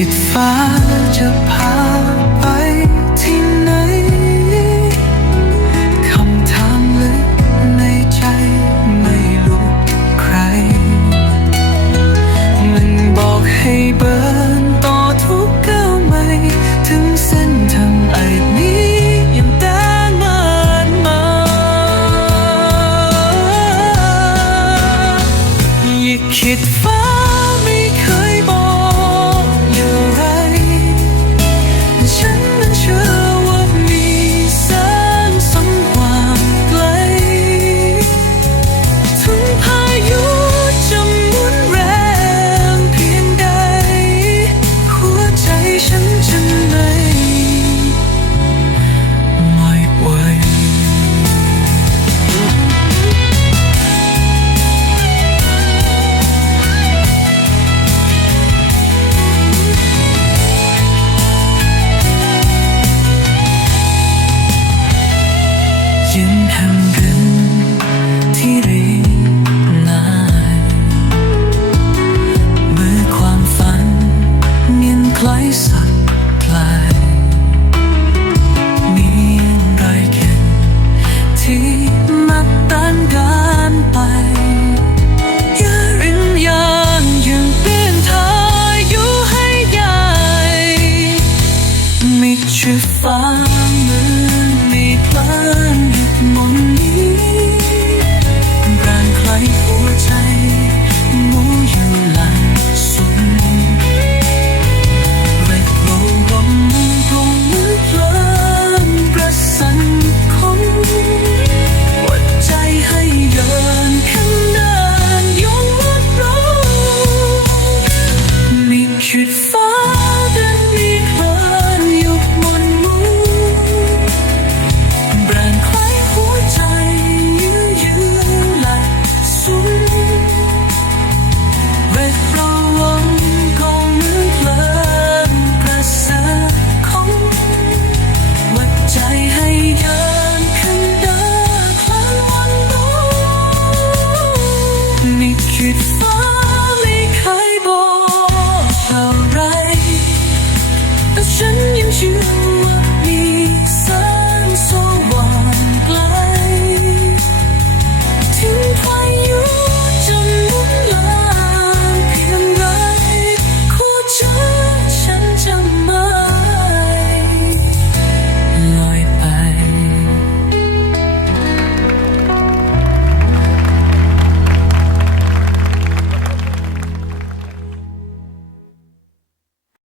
คิดฟ้าจะพาไปที่ไหนคำถามลึกในใจไม่รู้ใคร มันบอกให้เบิร์นต่อทุกก้าวไหม่ถึงเส้นทางไอ้นี้ยังแตนมานาอย่าคิดฝ้า far